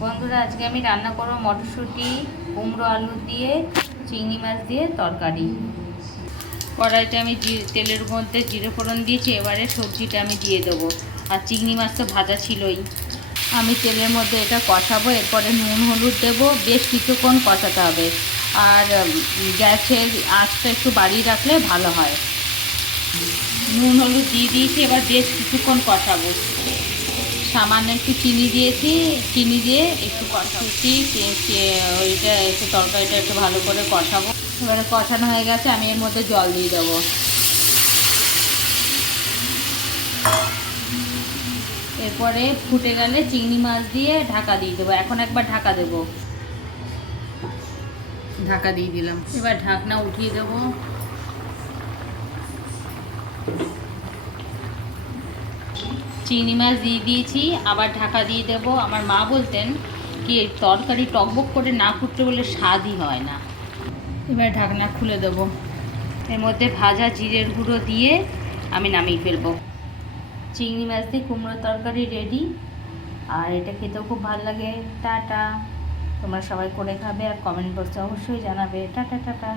বন্ধুরা, আজকে আমি রান্না করব মটরশুঁটি, কুমড়ো, আলু দিয়ে চিংড়ি মাছ দিয়ে তরকারি। কড়াইতে আমি তেলের মধ্যে জিরে ফোড়ন দিয়েছি। এবারে সবজিটা আমি দিয়ে দেবো। আর চিংড়ি মাছ তো ভাজা ছিলই। আমি তেলের মধ্যে এটা কষাবো। এরপরে নুন হলুদ দেবো। বেশ কিছুক্ষণ কষাতে হবে। আর গ্যাসের আঁচটা একটু বাড়িয়ে রাখলে ভালো হয়। নুন হলুদ দিয়ে দিয়েছি। এবার বেশ কিছুক্ষণ কষাবো। সামান্য একটু চিনি দিয়েছি। চিনি দিয়ে একটু কষাচ্ছি। ওইটা একটু তরকারিটা একটু ভালো করে কষাবো। এবারে কষানো হয়ে গেছে, আমি এর মধ্যে জল দিয়ে দেবো। এরপরে ফুটে গেলে চিংড়ি মাছ দিয়ে ঢাকা দিয়ে দেবো। এখন একবার ঢাকা দেবো। ঢাকা দিয়ে দিলাম। এবার ঢাকনা উঠিয়ে দেবো। চিংড়ি মাছ দিয়ে দিয়েছি, আবার ঢাকা দিয়ে দেবো। আমার মা বলতেন কি, তরকারি টকবক করে না ফুটতে বলে স্বাদই হয় না। এবার ঢাকনা খুলে দেবো। এর মধ্যে ভাজা জিরের গুঁড়ো দিয়ে আমি নামিয়ে ফেলবো। চিংড়ি মাছ দিয়ে কুমড়োর তরকারি রেডি। আর এটা খেতেও খুব ভালো লাগে। টাটা। তোমরা সবাই করে খাবে আর কমেন্ট বক্সে অবশ্যই জানাবে। Tata tata.